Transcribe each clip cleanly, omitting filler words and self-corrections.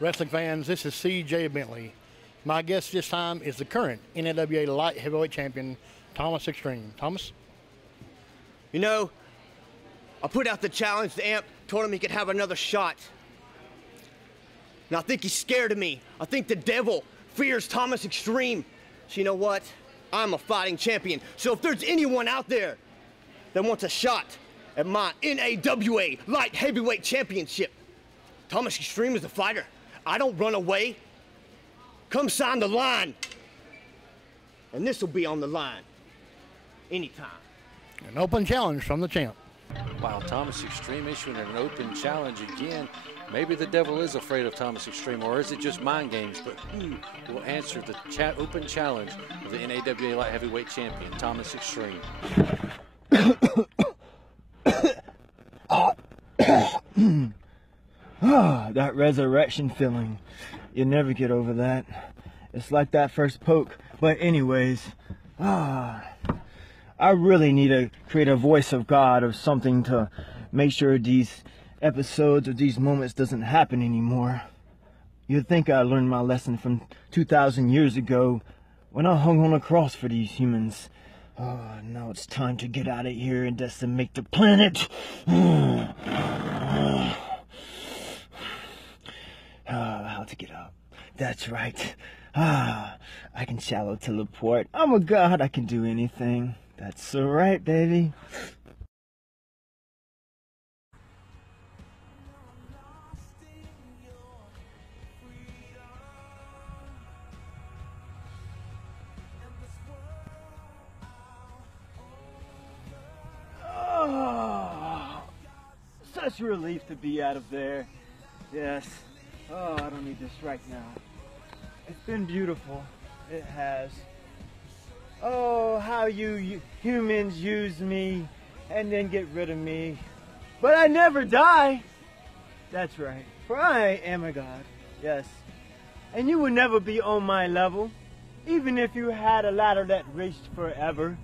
Wrestling fans, this is C.J. Bentley. My guest this time is the current NAWA light heavyweight champion, Thomas Extreme. Thomas? You know, I put out the challenge to Amp, told him he could have another shot. Now I think he's scared of me. I think the devil fears Thomas Extreme. So you know what? I'm a fighting champion. So if there's anyone out there that wants a shot at my NAWA light heavyweight championship, Thomas Extreme is the fighter. I don't run away. Come sign the line. And this will be on the line anytime. An open challenge from the champ. Wow, Thomas Extreme issuing an open challenge again. Maybe the devil is afraid of Thomas Extreme, or is it just mind games? But who will answer the open challenge of the NAWA light heavyweight champion, Thomas Extreme? That resurrection feeling, you never get over that. It's like that first poke. But anyways, I really need to create a voice of God or something to make sure these episodes or these moments doesn't happen anymore. You'd think I learned my lesson from 2,000 years ago when I hung on a cross for these humans. Now it's time to get out of here and decimate the planet. How to get up. That's right. I can shallow teleport. I'm a god. I can do anything. That's so right, baby. Such relief to be out of there. Yes. Oh, I don't need this right now. It's been beautiful. It has. Oh, how you humans use me and then get rid of me. But I never die. That's right. For I am a god. Yes. And you will never be on my level, even if you had a ladder that reached forever.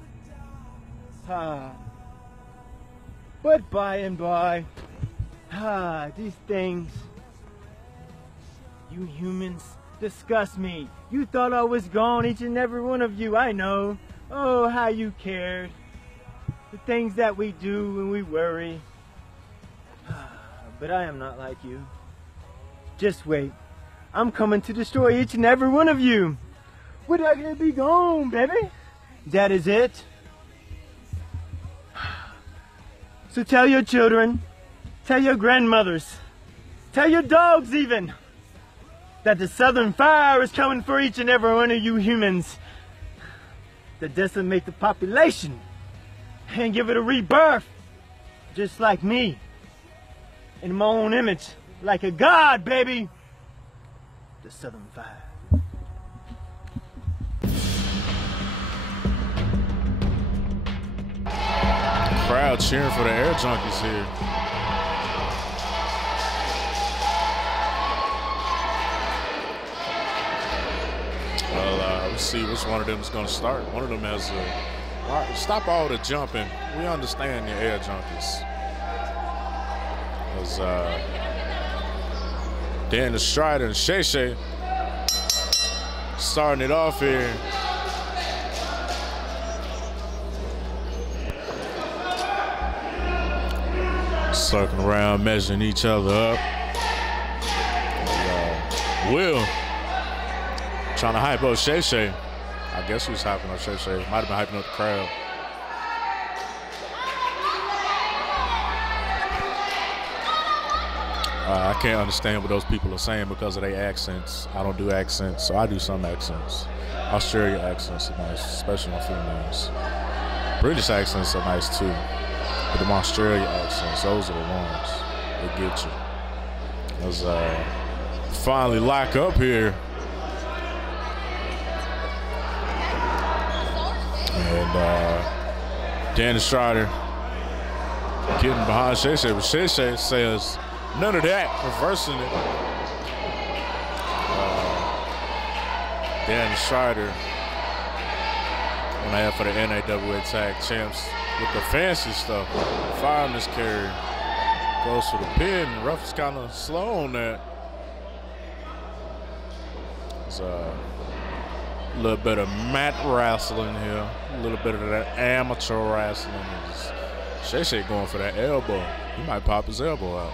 But by and by, these things, you humans, disgust me. You thought I was gone, each and every one of you, I know. Oh, how you cared. The things that we do when we worry. But I am not like you. Just wait. I'm coming to destroy each and every one of you. We're not gonna be gone, baby. That is it. So tell your children, tell your grandmothers, tell your dogs even, that the Southern Fire is coming for each and every one of you humans to decimate the population and give it a rebirth, just like me, in my own image, like a god, baby. The Southern Fire. Crowd cheering for the Air Junkies here. Well, let's see which one of them is going to start. One of them has a... All right, stop all the jumping. We understand the Air Junkies. As Dan the Strider and Shay Shay starting it off here. Circling around, measuring each other up. Will trying to hype up Shay Shay. I guess he was hyping up Shay Shay. Might have been hyping up the crowd. I can't understand what those people are saying because of their accents. I don't do accents, so I do some accents. Australia accents are nice, especially on females. British accents are nice too, but the Australia accents, those are the ones that get you. Let's finally lock up here. And Danny Strider getting behind Shay Shay, but Shay Shay says none of that, reversing it. Danny Strider on the half for the NAWA Tag Champs with the fancy stuff. Fire miscarry. Goes for the pin. Ref is kind of slow on that. It's a little bit of mat wrestling here. A little bit of that amateur wrestling. Shay Shay going for that elbow. He might pop his elbow out.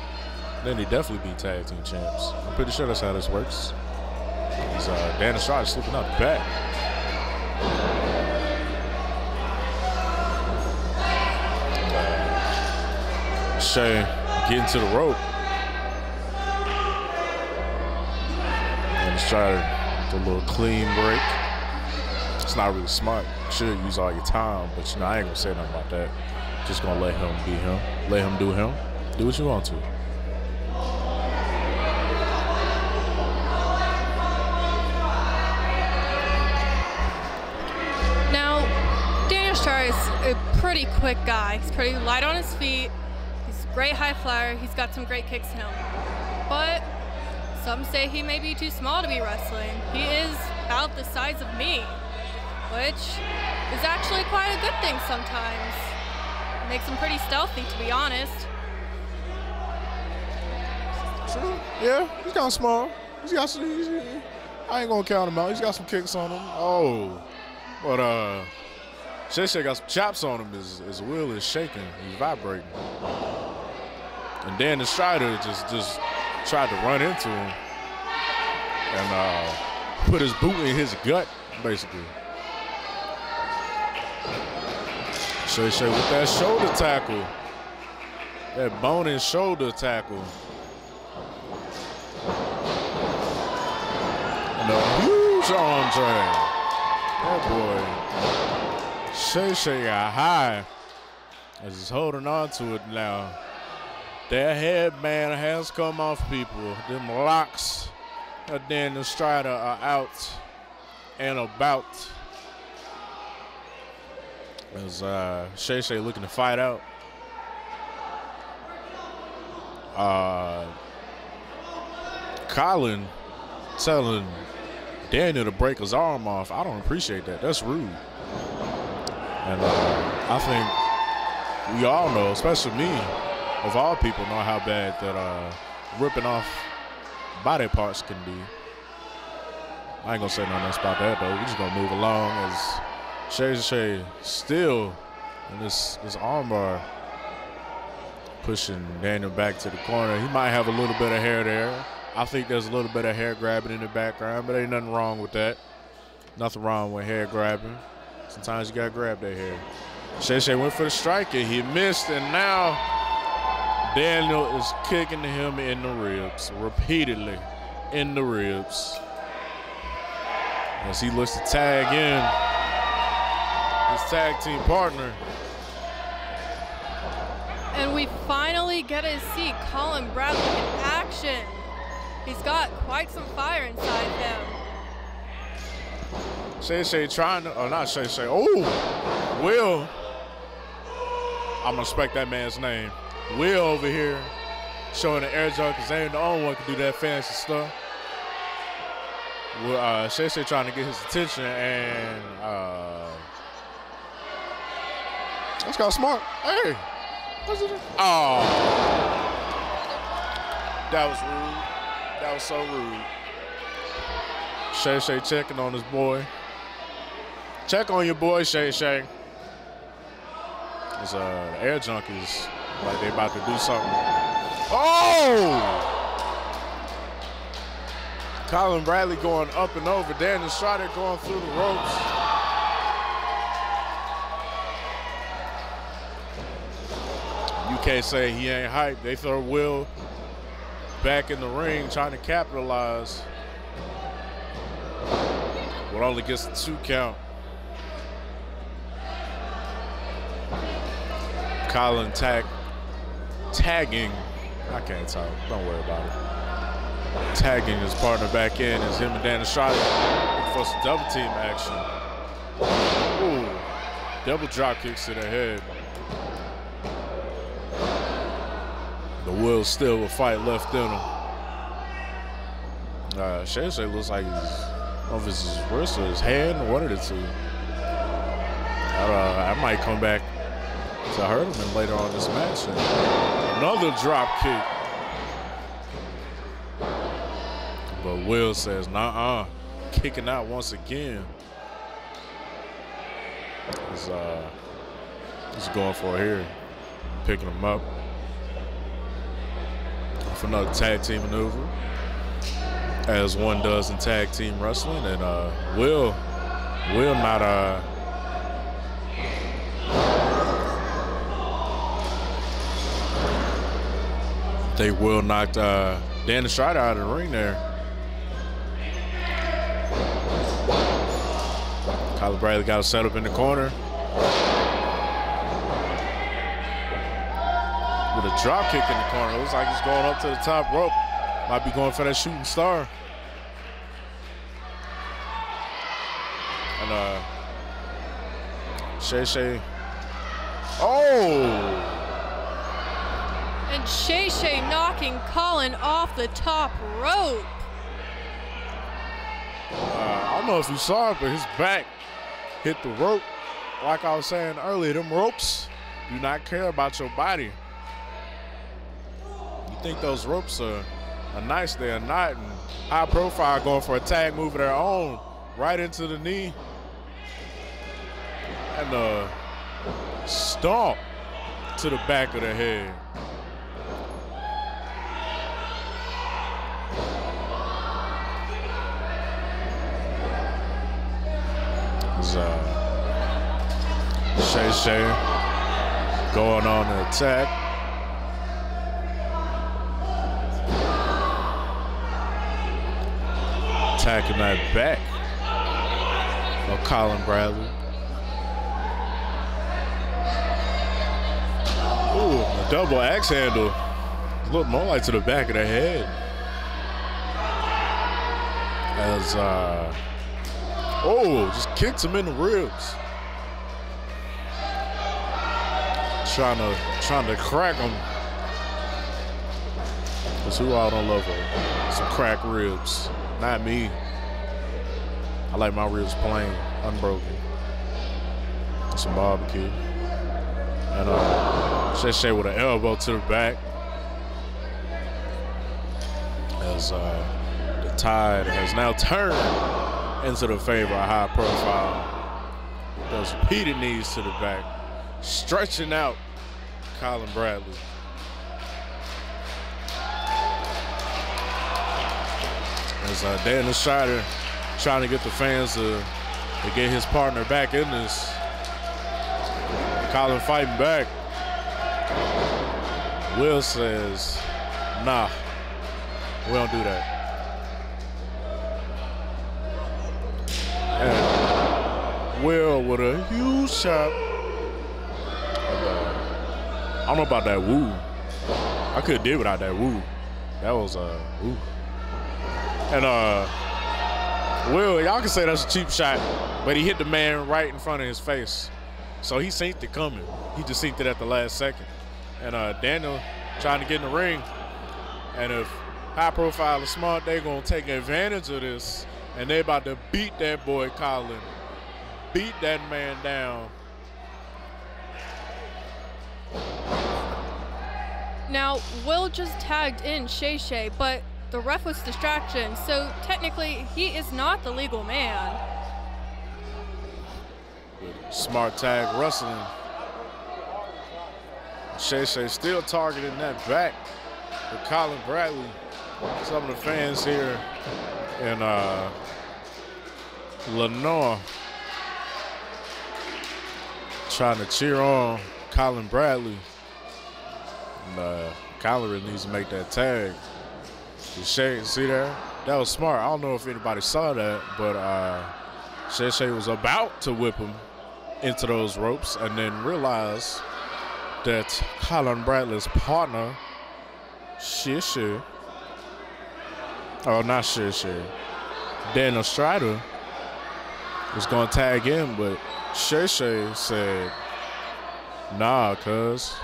Then he definitely be tag team champs. I'm pretty sure that's how this works. Danny Strider slipping out the back. Shay getting to the rope. Danny Strider with a little clean break. It's not really smart. You should use all your time, but I ain't gonna say nothing about that. Just gonna let him be him. Let him do him. Do what you want to. Now, Daniel Starr is a pretty quick guy. He's pretty light on his feet. He's a great high flyer. He's got some great kicks in him. But some say he may be too small to be wrestling. He is about the size of me, which is actually quite a good thing sometimes. Makes him pretty stealthy, to be honest. True. Yeah, he's kind of small. He's got some. I ain't gonna count him out. He's got some kicks on him. Oh, but Shay Shay got some chops on him. His wheel is shaking. He's vibrating. And then the Strider just tried to run into him and put his boot in his gut, basically. Shay Shay with that shoulder tackle. That bone and shoulder tackle. And a huge arm drag. That boy. Shay Shay got high. As he's holding on to it now. That headband has come off people. Them locks of Daniel Strider are out and about. As Shay Shay looking to fight out. Colin telling Daniel to break his arm off. I don't appreciate that. That's rude. And I think we all know, especially me, of all people, know how bad that ripping off body parts can be. I ain't gonna say nothing else about that though. We're just gonna move along as Shay Shay still in this armbar pushing Daniel back to the corner. He might have a little bit of hair there. I think there's a little bit of hair grabbing in the background, but ain't nothing wrong with that. Nothing wrong with hair grabbing. Sometimes you gotta grab that hair. Shay Shay went for the striker. He missed, and now Daniel is kicking him in the ribs, repeatedly in the ribs. As he looks to tag in his tag team partner. And we finally get to see Colin Bradley in action. He's got quite some fire inside him. Shay Shay trying to, not Shay Shay, oh, Will. I'm gonna respect that man's name. Will over here showing the air jump because they ain't the only one can do that fancy stuff. Shay Shay trying to get his attention, and that's kind of smart. Hey, what's it? Oh, that was rude. That was so rude. Shay Shay checking on his boy. Check on your boy, Shay Shay. As the air junkies like they about to do something. Oh! Colin Bradley going up and over. Daniel Strider going through the ropes. You can't say he ain't hyped. They throw Will back in the ring trying to capitalize. But only gets the 2 count. Colin tagging. I can't talk. Don't worry about it. Tagging his partner back in as him and Dan Estrada for some double team action. Ooh, double drop kicks to the head. The Will still a fight left in him. Shay looks like he's, I don't know if it's his wrist or his hand, one of the two. I might come back to hurt him later on this match. And another drop kick. But Will says, nah, kicking out once again. He's going for it here, picking him up. For another tag team maneuver, as one does in tag team wrestling, and Will not they will knocked Dan Estrada out of the ring there. Colin Bradley got set up in the corner with a drop kick in the corner. It looks like he's going up to the top rope. Might be going for that shooting star. And Shay. Oh! And Shay knocking Colin off the top rope. I don't know if you saw it, but his back hit the rope. Like I was saying earlier, them ropes do not care about your body. You think those ropes are nice, they are not. And high profile going for a tag move of their own, right into the knee. And stomp to the back of the head. Shay going on the attack. Attacking that back of Colin Bradley. Ooh, a double axe handle. Look more like to the back of the head. As just kicked him in the ribs. Trying to crack him. Cause who all don't love some cracked ribs? Not me. I like my ribs plain, unbroken. Some barbecue. And Shay with an elbow to the back. As the tide has now turned into the favor of high profile. Those repeated knees to the back. Stretching out Colin Bradley. As Dan Estrada trying to get the fans to get his partner back in this. Colin fighting back. Will says, nah, we don't do that. And Will with a huge shot. I don't know about that woo. I could have did without that woo. That was ooh. And Will, y'all can say that's a cheap shot, but he hit the man right in front of his face. So he seen it coming. He just seen it at the last second. And Daniel trying to get in the ring. And if high profile is smart, they're gonna take advantage of this. And they about to beat that boy Colin. Beat that man down. Now, Will just tagged in Shay, but the ref was distraction, so technically he is not the legal man. Smart tag wrestling. Shay still targeting that back with Colin Bradley. Some of the fans here in Lenore trying to cheer on Colin Bradley. And Colin really needs to make that tag. See there? That was smart. I don't know if anybody saw that, but Shay was about to whip him into those ropes and then realized that Colin Bradley's partner, Shay, oh, not Shay, Daniel Strider, was going to tag in, but Shay said, nah, cuz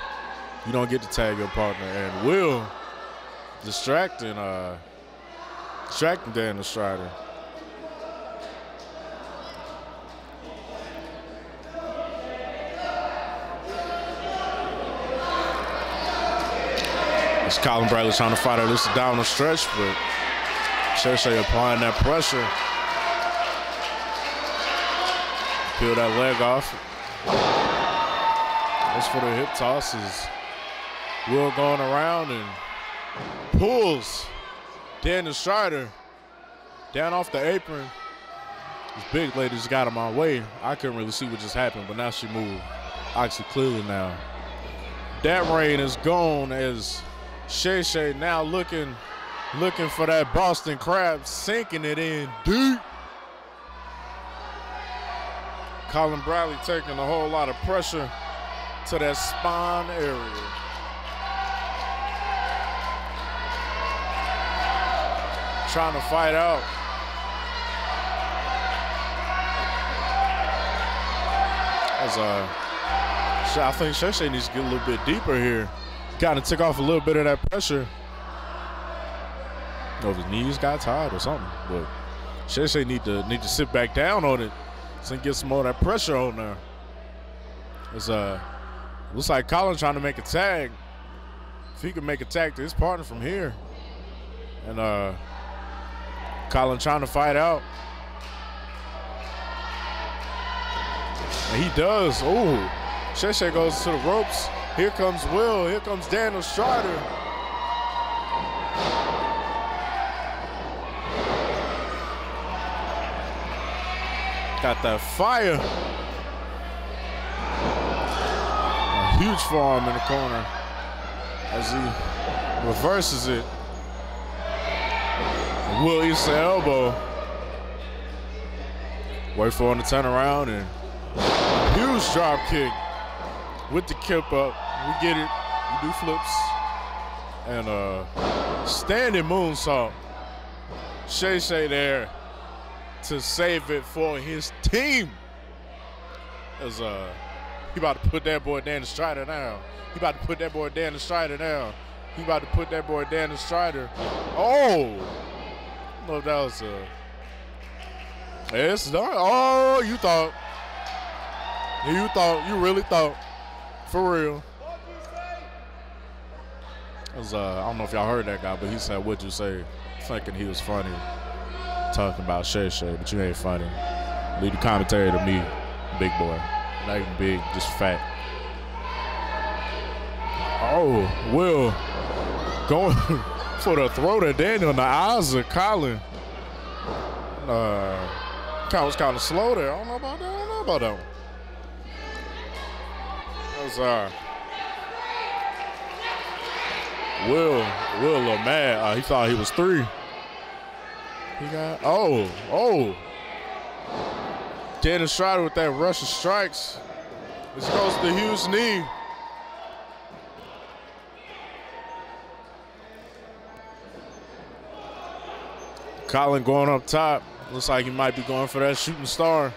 you don't get to tag your partner, and Will distracting Daniel Strider. It's Colin Bradley trying to fight her. This is down the stretch, but Shay applying that pressure. Peel that leg off. As for the hip tosses, Will going around and pulls Daniel Strider down off the apron. This big lady just got in my way. I couldn't really see what just happened, but now she moved. Actually, clearly now. That reign is gone as Shay now looking for that Boston Crab, sinking it in deep. Colin Bradley taking a whole lot of pressure to that spine area. Trying to fight out. I think Shay needs to get a little bit deeper here. Kind of took off a little bit of that pressure. I don't know if his knees got tired or something, but Shay need to sit back down on it and get some more of that pressure on there. It's looks like Colin trying to make a tag. If he can make a tag to his partner from here, and Colin trying to fight out, and he does. Oh, Shay goes to the ropes. Here comes Will. Here comes Daniel Strider. Got that fire. A huge forearm in the corner as he reverses it. Will eats the elbow. Wait for him to turn around and huge drop kick with the kip up. We get it. We do flips. And standing moonsault. Shay there to save it for his team. As he about to put that boy Daniel Strider down. He about to put that boy Daniel Strider down. He about to put that boy Daniel Strider. Oh! I don't know if that was it's done. Oh, you thought. You really thought. For real. It was, I don't know if y'all heard that guy, but he said, what'd you say? Thinking he was funny. Talking about Shay, but you ain't funny. Leave the commentary to me, big boy. Not even big, just fat. Oh, Will going for the throw to Daniel in the eyes of Colin. Was kind of slow there. I don't know about that one. That was Will a little mad. He thought he was 3. He got Daniel Strider with that rush of strikes. This goes to the huge knee. Colin going up top. Looks like he might be going for that shooting star.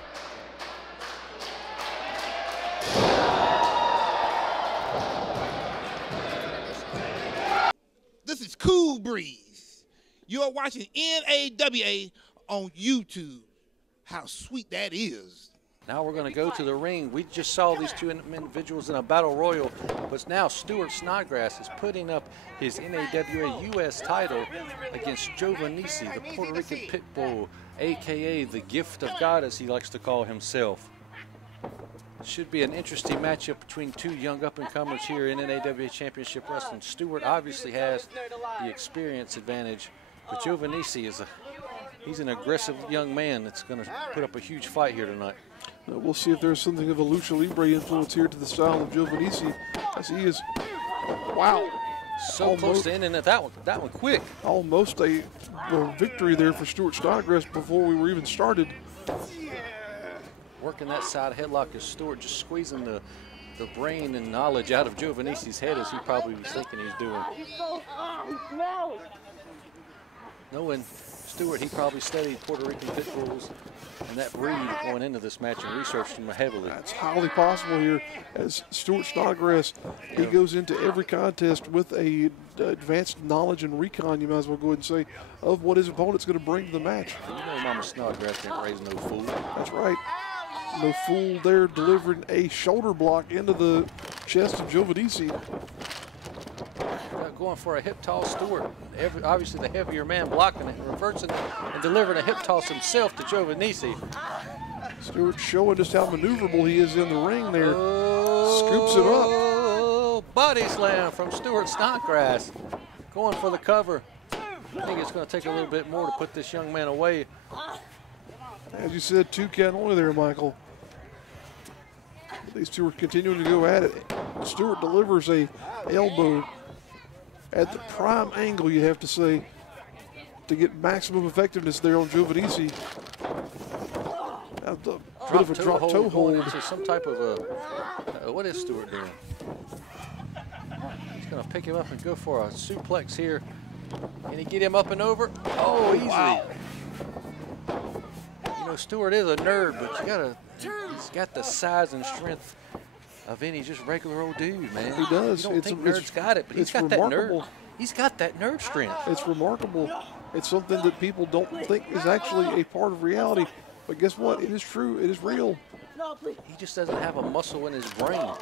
This is Cool Breeze. You're watching NAWA on YouTube. How sweet that is. Now we're going to go to the ring. We just saw these two individuals in a battle royal, but now Stuart Snodgrass is putting up his NAWA U.S. title against Joe Venisi, the Puerto Rican pit bull, a.k.a. the gift of God, as he likes to call himself. Should be an interesting matchup between two young up-and-comers here in NAWA Championship Wrestling. Stuart obviously has the experience advantage, but Joe Venisi he's an aggressive young man that's going to put up a huge fight here tonight. We'll see if there's something of a lucha libre influence here to the style of Joe Venisi, as he is, wow, So close to ending that one quick. Almost a victory there for Stuart Snodgrass before we were even started. Working that side headlock is Stewart, just squeezing the brain and knowledge out of Giovannissi's head, as he probably was thinking he's doing. Knowing Stewart, he probably studied Puerto Rican pit bulls and that breed going into this match and researched them heavily. That's highly possible here, as Stuart Snodgrass, he goes into every contest with a advanced knowledge and recon, you might as well go ahead and say, of what his opponent's going to bring to the match. You know Mama Snodgrass didn't raise no fool. That's right. No fool there, delivering a shoulder block into the chest of Giovannissi. Going for a hip toss, Stewart. Obviously the heavier man blocking it, reversing it, and delivering a hip toss himself to Giovannissi. Stewart showing just how maneuverable he is in the ring there. Scoops it up. Oh, body slam from Stuart Snodgrass. Going for the cover. I think it's going to take a little bit more to put this young man away. As you said, 2 count only there, Michael. These two are continuing to go at it. Stewart delivers a elbow at the prime angle, you have to say, to get maximum effectiveness there on Giovannissi. A bit of a drop toe hold. Into some type of a, what is Stewart doing? He's going to pick him up and go for a suplex here. Can he get him up and over? Oh, easily. Wow. You know, Stewart is a nerd, but he's got the size and strength of any just regular old dude, man. He does. You don't think nerds got it, but he's got that nerd. He's got that nerd strength. It's remarkable. It's something that people don't think is actually a part of reality. But guess what? It is true. It is real. He just doesn't have a muscle in his brain.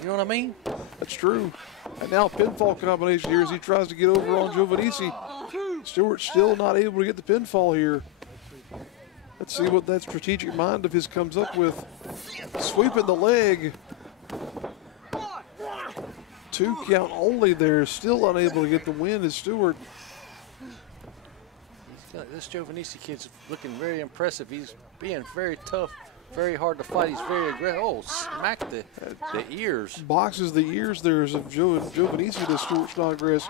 You know what I mean? That's true. And now pinfall combination here as he tries to get over on Giovannissi. Stewart still not able to get the pinfall here. Let's see what that strategic mind of his comes up with. Sweeping the leg. 2 count only there. Still unable to get the win as Stewart. This Giovannissi kid's looking very impressive. He's being very tough, very hard to fight. He's very aggressive. Oh, smack the ears. Boxes the ears there of Giovannissi to Stuart Snodgrass.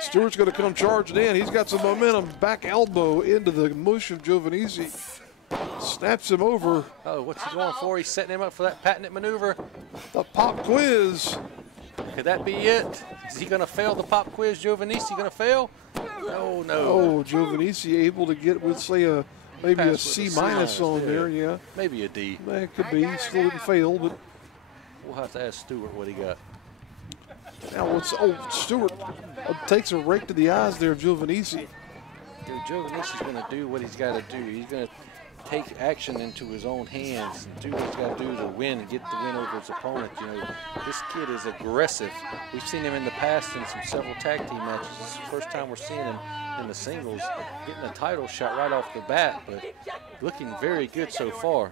Stewart's going to come charging in. He's got some momentum. Back elbow into the mush of Giovannissi. Snaps him over. Oh, what's he going for? He's setting him up for that patented maneuver. The pop quiz. Could that be it? Is he going to fail the pop quiz? Giovannissi going to fail? No, no. Oh, Giovannissi able to get with, say, maybe a C- on there, yeah. Maybe a D. It could be. Still didn't fail, but we'll have to ask Stewart what he got. Now, Stewart takes a rake to the eyes there of Giovannissi. Dude, Giovannissi's going to do what he's got to do. He's going to take action into his own hands and do what he's got to do to win and get the win over his opponent. You know, this kid is aggressive. We've seen him in the past in several tag team matches. This is the first time we're seeing him in the singles, getting a title shot right off the bat, but looking very good so far.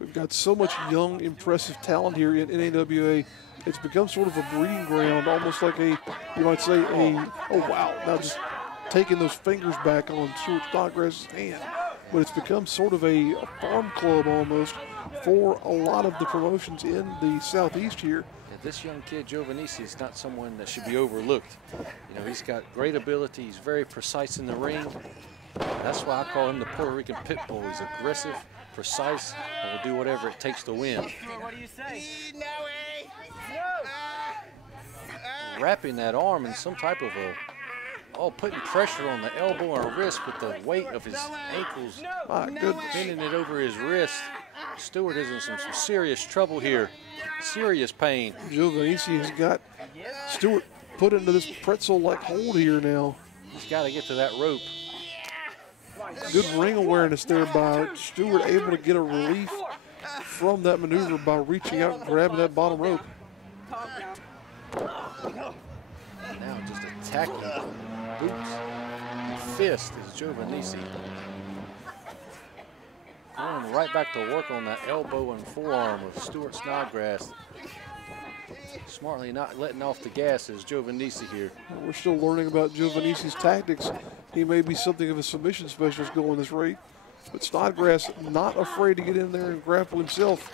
We've got so much young, impressive talent here in NAWA. It's become sort of a breeding ground, almost like you might say oh wow, now just taking those fingers back on Stuart Snodgrass' hand. But it's become sort of a farm club almost for a lot of the promotions in the Southeast here. Yeah, this young kid, Giovannissi, is not someone that should be overlooked. You know, he's got great ability. He's very precise in the ring. That's why I call him the Puerto Rican pit bull. He's aggressive, precise, and will do whatever it takes to win. What do you say? Wrapping that arm in some type of putting pressure on the elbow and wrist with the weight of his ankles. My goodness. Bending it over his wrist. Stewart is in some serious trouble here. Serious pain. Giovannissi has got Stewart put into this pretzel-like hold here now. He's got to get to that rope. Good ring awareness there by Stewart, able to get a relief from that maneuver by reaching out and grabbing that bottom rope. Now just attacking boots and fist is Giovannissi. Going right back to work on that elbow and forearm of Stuart Snodgrass. Smartly not letting off the gas is Giovannissi here. We're still learning about Giovannissi's tactics. He may be something of a submission specialist going this rate, but Snodgrass not afraid to get in there and grapple himself.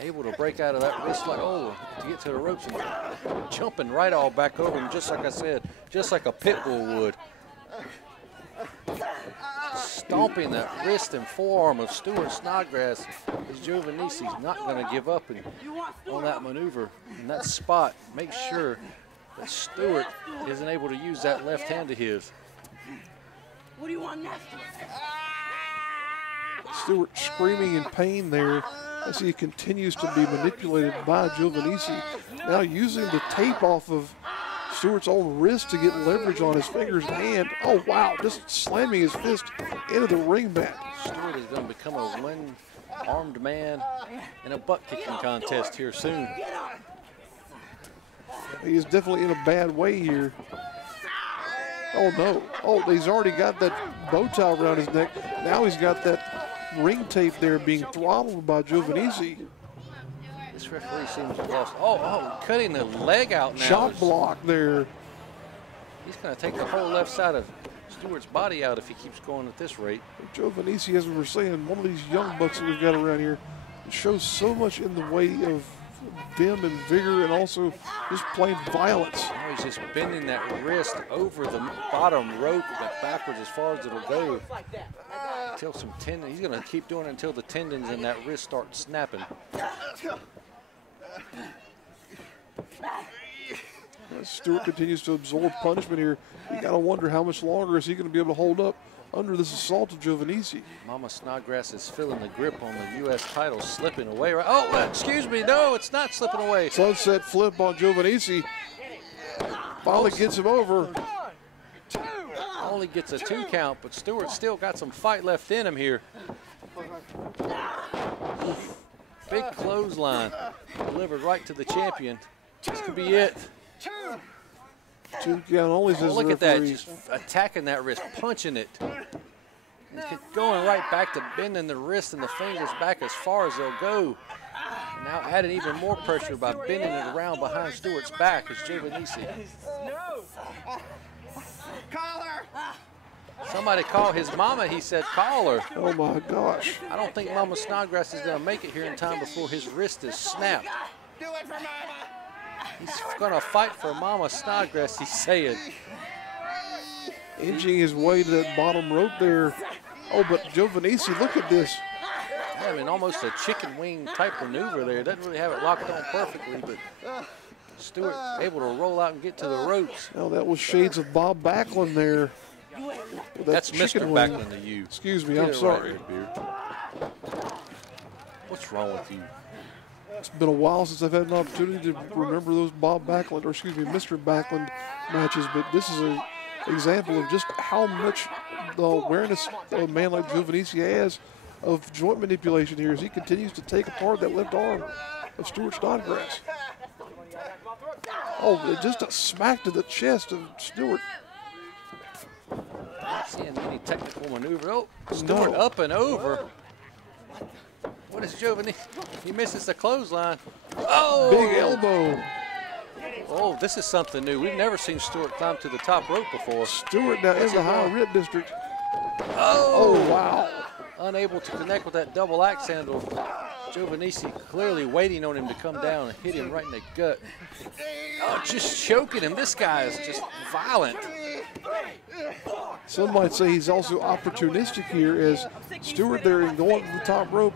able to break out of that wrist like, to get to the ropes and jumping right all back over him, just like I said, just like a pit bull would. Stomping that wrist and forearm of Stuart Snodgrass, as Giovannissi's not going to give up on that maneuver in that spot. Make sure that Stuart isn't able to use that left hand of his. What do you want next? Stuart screaming in pain there as he continues to be manipulated by Giovannissi. Now using the tape off of Stuart's own wrist to get leverage on his fingers and hand. Oh, wow, just slamming his fist into the ring mat. Stuart is going to become a one-armed man in a butt-kicking contest here soon. He is definitely in a bad way here. Oh, no. Oh, he's already got that bow tie around his neck. Now he's got that ring tape there being throttled by Giovannissi. This referee seems lost. Oh, cutting the leg out now. Shot block there. He's going to take the whole left side of Stuart's body out if he keeps going at this rate. Giovannissi, as we were saying, one of these young bucks that we've got around here, shows so much in the way of vim and vigor and also just plain violence. Now he's just bending that wrist over the bottom rope backwards as far as it'll go. Until some tendon, he's going to keep doing it until the tendons in that wrist start snapping. Stuart continues to absorb punishment here. You got to wonder how much longer is he going to be able to hold up under this assault of Giovannissi. Mama Snodgrass is feeling the grip on the U.S. title slipping away. Oh, excuse me, no, it's not slipping away. Sunset flip on Giovannissi. Finally gets him over. Only gets a 2 count, but Stuart's still got some fight left in him here. Big clothesline delivered right to the champion. This could be it. 2 count only, says look the at that, referee. just attacking that wrist, punching it. Going right back to bending the wrist and the fingers back as far as they'll go. And now adding even more pressure by bending it around behind Stuart's back is Giovannissi. Somebody call his mama, he said, call her. Oh my gosh. I don't think Mama Snodgrass is going to make it here in time before his wrist is snapped. Do it for Mama. He's going to fight for Mama Snodgrass, he's saying. Inching his way to that bottom rope there. Oh, but Giovannissi, look at this. I mean, almost a chicken wing type maneuver there. Doesn't really have it locked on perfectly, but Stewart able to roll out and get to the ropes. Oh, that was shades of Bob Backlund there. That's Mr. wing. Backlund to you. Excuse me, Get I'm it sorry. Right, Beard. What's wrong with you? It's been a while since I've had an opportunity to remember those Bob Backlund, or excuse me, Mr. Backlund matches, but this is an example of just how much the awareness a man like Giovannissi has of joint manipulation here as he continues to take apart that left arm of Stuart Snodgrass. Oh, just a smack to the chest of Stuart. Not seeing any technical maneuver. Oh, Stewart up and over. What is Giovanni? He misses the clothesline. Oh! Big elbow. Oh, this is something new. We've never seen Stewart climb to the top rope before. Stewart now in the high rib district. Oh! Oh, wow. Unable to connect with that double axe handle. Giovannissi clearly waiting on him to come down and hit him right in the gut. Oh, just choking him. This guy is just violent. Some might say he's also opportunistic here as Stewart there and going to the top rope.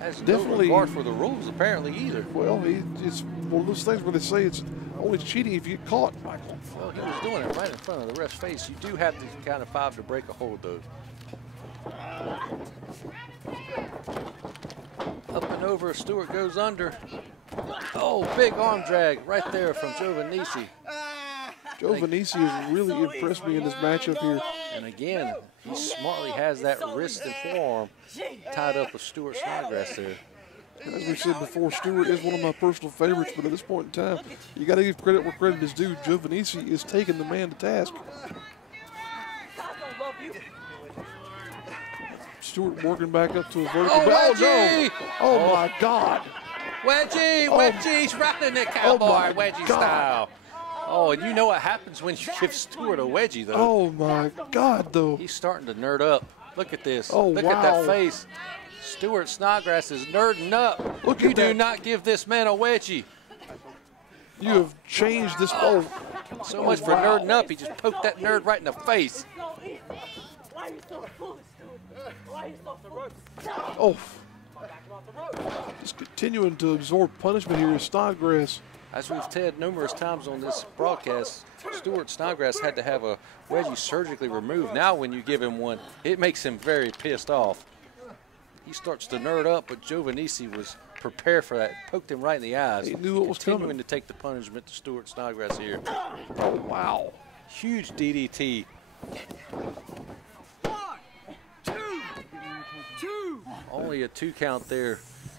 Has Definitely no regard for the rules apparently either. Well, it's one of those things where they say it's only cheating if you get caught. Well, he was doing it right in front of the ref's face. You do have to count of 5 to break a hold, though. Up and over, Stewart goes under. Oh, big arm drag right there from Giovannissi. Giovannissi has really impressed me in this matchup here. And again, he smartly has that wrist and forearm tied up with Stuart Snodgrass there. As we said before, Stewart is one of my personal favorites, but at this point in time, you got to give credit where credit is due. Giovannissi is taking the man to task. Stewart working back up to a vertical. Oh, no! Oh, my God! Wedgie's riding the cowboy wedgie God. style. Oh, and you know what happens when you give Stewart a wedgie, though. Oh, my God, though. He's starting to nerd up. Look at this. Oh, Look wow. at that face. Stuart Snodgrass is nerding up. Look You at do that. not give this man a wedgie. You have changed this. Oh, So much for wow. nerding up. He just poked that nerd right in the face. Why are you so foolish, dude? Why are you so foolish? Oh. Just continuing to absorb punishment here is Snodgrass. As we've said numerous times on this broadcast, Stuart Snodgrass had to have a wedgie surgically removed. Now when you give him one, it makes him very pissed off. He starts to nerd up, but Giovannisci was prepared for that. Poked him right in the eyes. He knew what was coming. Continuing to take the punishment to Stuart Snodgrass here. Oh, wow. Huge DDT. 1, 2, 2. Only a 2 count there.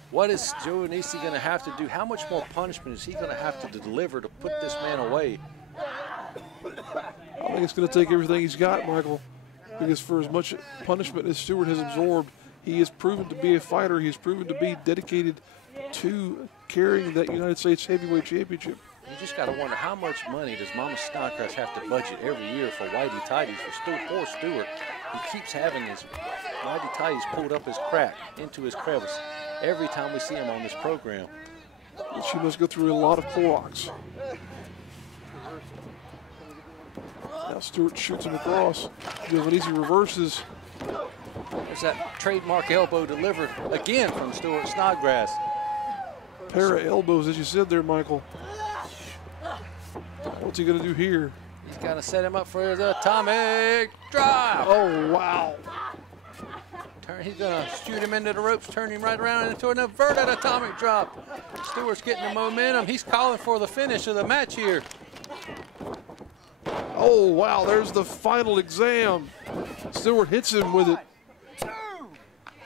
What is Giovannisci going to have to do? How much more punishment is he going to have to deliver to put this man away? I think it's going to take everything he's got, Michael, because for as much punishment as Stewart has absorbed, he has proven to be a fighter. He has proven to be dedicated to carrying that United States Heavyweight Championship. You just got to wonder how much money does Mama Snodgrass have to budget every year for whitey tighties for Stuart? Poor Stuart, he keeps having his whitey tighties pulled up his crack into his crevice every time we see him on this program. She must go through a lot of Clorox. Now Stewart shoots him across. Giovannisci reverses. There's that trademark elbow delivered again from Stuart Snodgrass. Pair of elbows, as you said there, Michael. What's he going to do here? He's got to set him up for the atomic drop. Oh, wow. He's going to shoot him into the ropes, turn him right around into an inverted atomic drop. Stewart's getting the momentum. He's calling for the finish of the match here. Oh, wow, there's the final exam. Stewart hits him with it.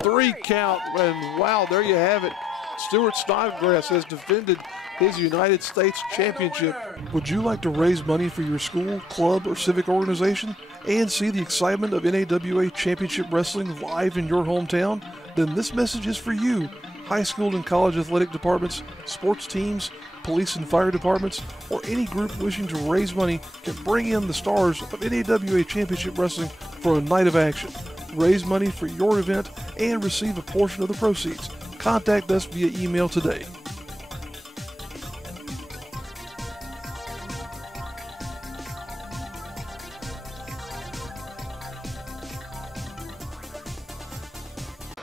3 count, and wow, there you have it. Stuart Snodgrass has defended his United States Championship. Would you like to raise money for your school, club, or civic organization and see the excitement of NAWA Championship Wrestling live in your hometown? Then this message is for you. High school and college athletic departments, sports teams, police and fire departments, or any group wishing to raise money can bring in the stars of NAWA Championship Wrestling for a night of action. Raise money for your event and receive a portion of the proceeds. Contact us via email today.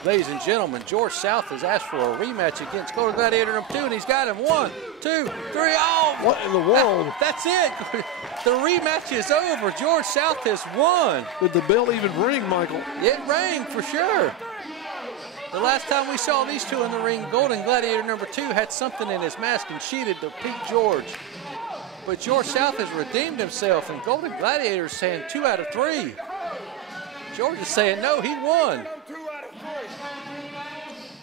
Ladies and gentlemen, George South has asked for a rematch against Golden Gladiator number 2, and he's got him. 1, 2, 3, oh! What in the world? That's it. The rematch is over. George South has won. Did the bell even ring, Michael? It rang for sure. The last time we saw these two in the ring, Golden Gladiator number 2 had something in his mask and cheated to beat George. But George South has redeemed himself, and Golden Gladiator is saying 2 out of 3. George is saying no, he won.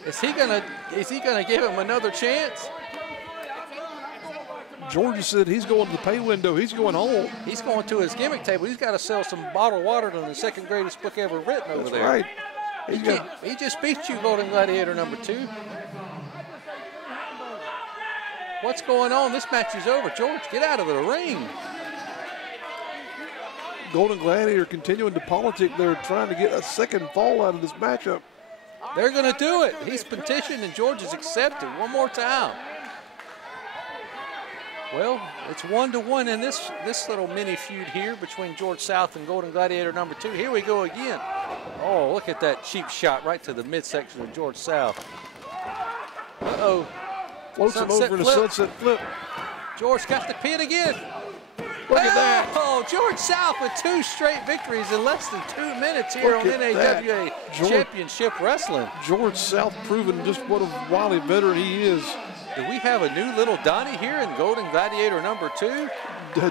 Is he gonna give him another chance? George said he's going to the pay window. He's going home. He's going to his gimmick table. He's got to sell some bottled water to the second greatest book ever written over there. Right. He just beat you, Golden Gladiator number 2. What's going on? This match is over. George, get out of the ring. Golden Gladiator continuing to politic there, trying to get a second fall out of this matchup. They're going to do it. He's petitioned and George has accepted one more time. Well, it's 1-1 in this little mini feud here between George South and Golden Gladiator number 2. Here we go again. Oh, look at that cheap shot right to the midsection of George South. Uh-oh. Floats him over in a sunset flip. George got the pin again. Look at that. Oh, George South with 2 straight victories in less than 2 minutes here on NAWA Championship Wrestling. George South proving just what a wily veteran he is. Do we have a new little Donnie here in Golden Gladiator number 2?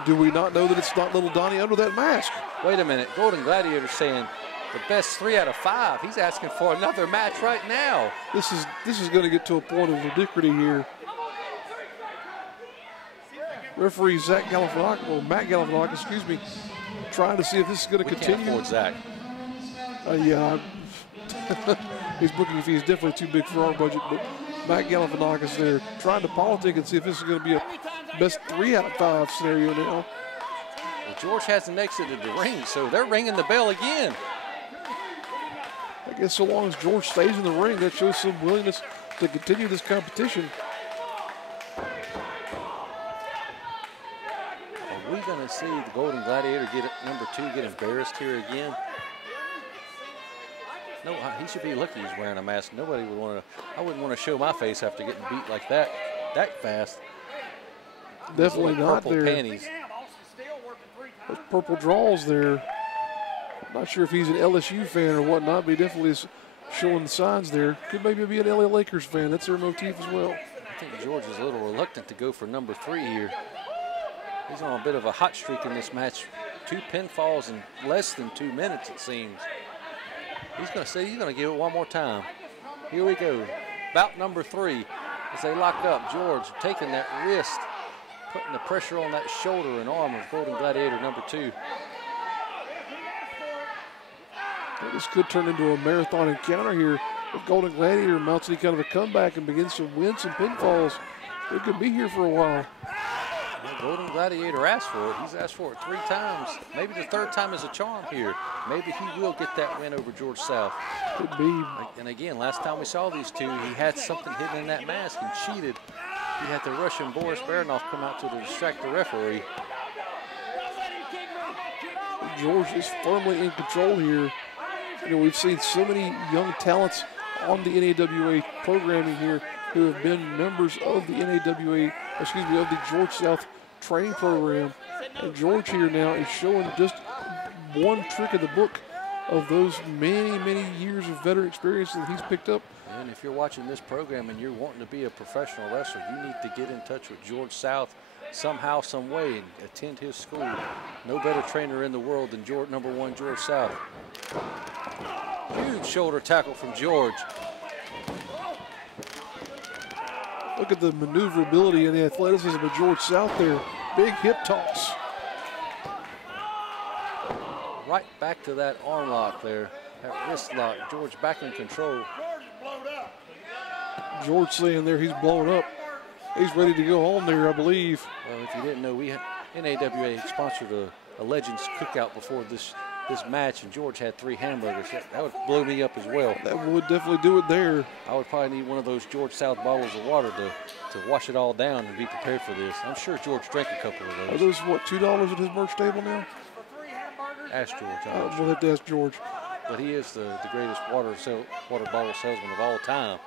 Do we not know that it's not little Donnie under that mask? Wait a minute. Golden Gladiator saying the best 3 out of 5. He's asking for another match right now. This is going to get to a point of ridiculity here. Referee Matt Galifianakis, excuse me, trying to see if this is going to continue. Can't afford Zach. Yeah, his booking fee is definitely too big for our budget, but Matt Galifianakis there trying to politic and see if this is going to be a best 3 out of 5 scenario now. Well, George hasn't exited the ring, so they're ringing the bell again. I guess so long as George stays in the ring, that shows some willingness to continue this competition. Are we going to see the Golden Gladiator get number 2 get embarrassed here again? No, he should be lucky he's wearing a mask. Nobody would want to. I wouldn't want to show my face after getting beat like that fast. Definitely not purple there. Panties. Those purple draws there. Not sure if he's an LSU fan or whatnot, but he definitely is showing the signs there. Could maybe be an LA Lakers fan. That's their motif as well. I think George is a little reluctant to go for number 3 here. He's on a bit of a hot streak in this match. 2 pinfalls in less than 2 minutes, it seems. He's going to say he's going to give it one more time. Here we go. Bout number 3 as they lock up. George taking that wrist, putting the pressure on that shoulder and arm of Golden Gladiator number 2. This could turn into a marathon encounter here. If Golden Gladiator mounts any kind of a comeback and begins to win some pinfalls, it could be here for a while. Well, Golden Gladiator asked for it. He's asked for it 3 times. Maybe the 3rd time is a charm here. Maybe he will get that win over George South. Could be. And again, last time we saw these two, he had something hidden in that mask and cheated. He had the Russian Boris Baranov come out to distract the referee. George is firmly in control here. You know, we've seen so many young talents on the NAWA programming here who have been members of the NAWA, excuse me, of the George South training program. And George here now is showing just one trick of the book of those many, many years of veteran experience that he's picked up. And if you're watching this program and you're wanting to be a professional wrestler, you need to get in touch with George South somehow, some way, and attend his school. No better trainer in the world than number 1 George South. Huge shoulder tackle from George. Look at the maneuverability and the athleticism of George South there. Big hip toss. Right back to that arm lock there, that wrist lock. George back in control. George saying there he's blown up. He's ready to go home there, I believe. Well, if you didn't know, NAWA sponsored a Legends Cookout before this match, and George had 3 hamburgers. That would blow me up as well. That would definitely do it there. I would probably need one of those George South bottles of water to wash it all down and be prepared for this. I'm sure George drank a couple of those. Are those, what, $2 at his merch table now? Ask George. We'll have to ask George. But he is the greatest water bottle salesman of all time.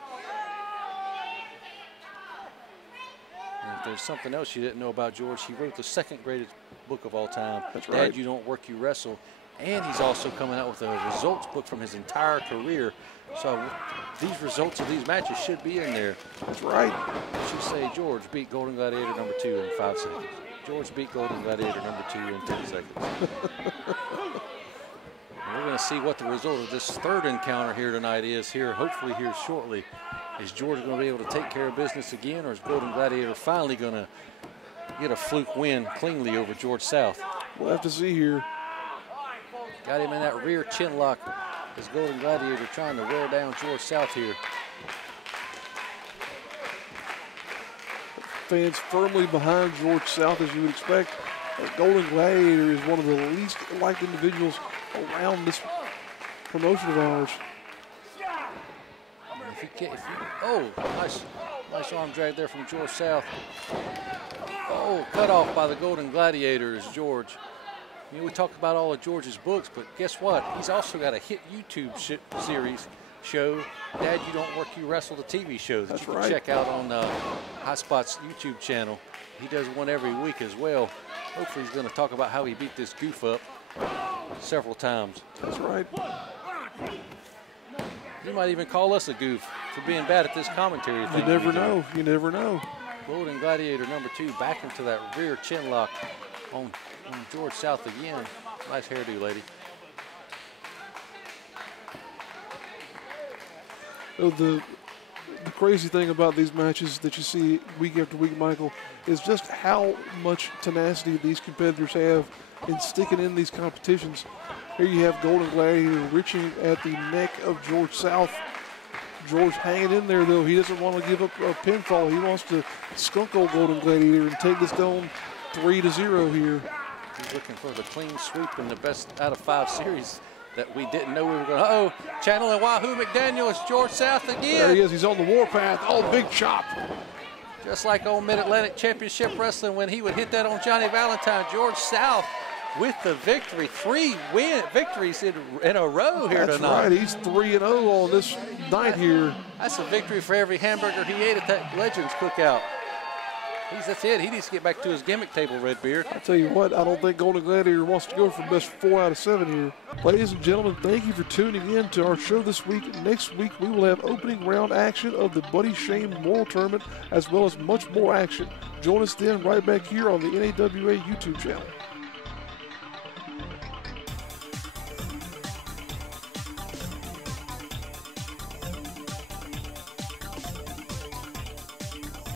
And if there's something else you didn't know about George, he wrote the 2nd greatest book of all time. That's Dad, right. You Don't Work, You Wrestle. And he's also coming out with a results book from his entire career. So these results of these matches should be in there. That's right. It should say George beat Golden Gladiator number 2 in 5 seconds. George beat Golden Gladiator number 2 in 10 seconds. And we're going to see what the result of this 3rd encounter here tonight is here, hopefully here shortly. Is George going to be able to take care of business again, or is Golden Gladiator finally going to get a fluke win cleanly over George South? We'll have to see here. Got him in that rear chin lock as Golden Gladiator trying to wear down George South here. Fans firmly behind George South, as you would expect. Golden Gladiator is one of the least liked individuals around this promotion of ours. Nice arm drag there from George South. Oh, cut off by the Golden Gladiators, George. You know, we talk about all of George's books, but guess what? He's also got a hit YouTube series show, Dad, You Don't Work, You Wrestle, the TV show that you can check out on Hot Spot's YouTube channel. He does one every week as well. Hopefully he's going to talk about how he beat this goof up several times. That's right. He might even call us a goof for being bad at this commentary thing. You never know. You never know. Golden Gladiator number 2 back into that rear chin lock on George South again. Nice hairdo, lady. The crazy thing about these matches that you see week after week, Michael, is just how much tenacity these competitors have in sticking in these competitions. Here you have Golden Gladiator reaching at the neck of George South. George hanging in there, though. He doesn't want to give up a pinfall. He wants to skunk old Golden Gladiator and take this down 3-0 here. He's looking for the clean sweep and the best out of 5 series that we didn't know we were going to. Uh-oh, channeling Wahoo McDaniel is George South again. There he is. He's on the warpath. Oh, big chop. Just like on Mid-Atlantic Championship Wrestling when he would hit that on Johnny Valentine. George South with the victory. 3 victories in a row here That's tonight. Right. He's 3-0 on this night here. That's a victory for every hamburger he ate at that Legends cookout. That's it. He needs to get back to his gimmick table, Redbeard. I tell you what, I don't think Golden Gladiator wants to go for best 4 out of 7 here. Ladies and gentlemen, thank you for tuning in to our show this week. Next week, we will have opening round action of the Buddy Shane Memorial Tournament, as well as much more action. Join us then right back here on the NAWA YouTube channel.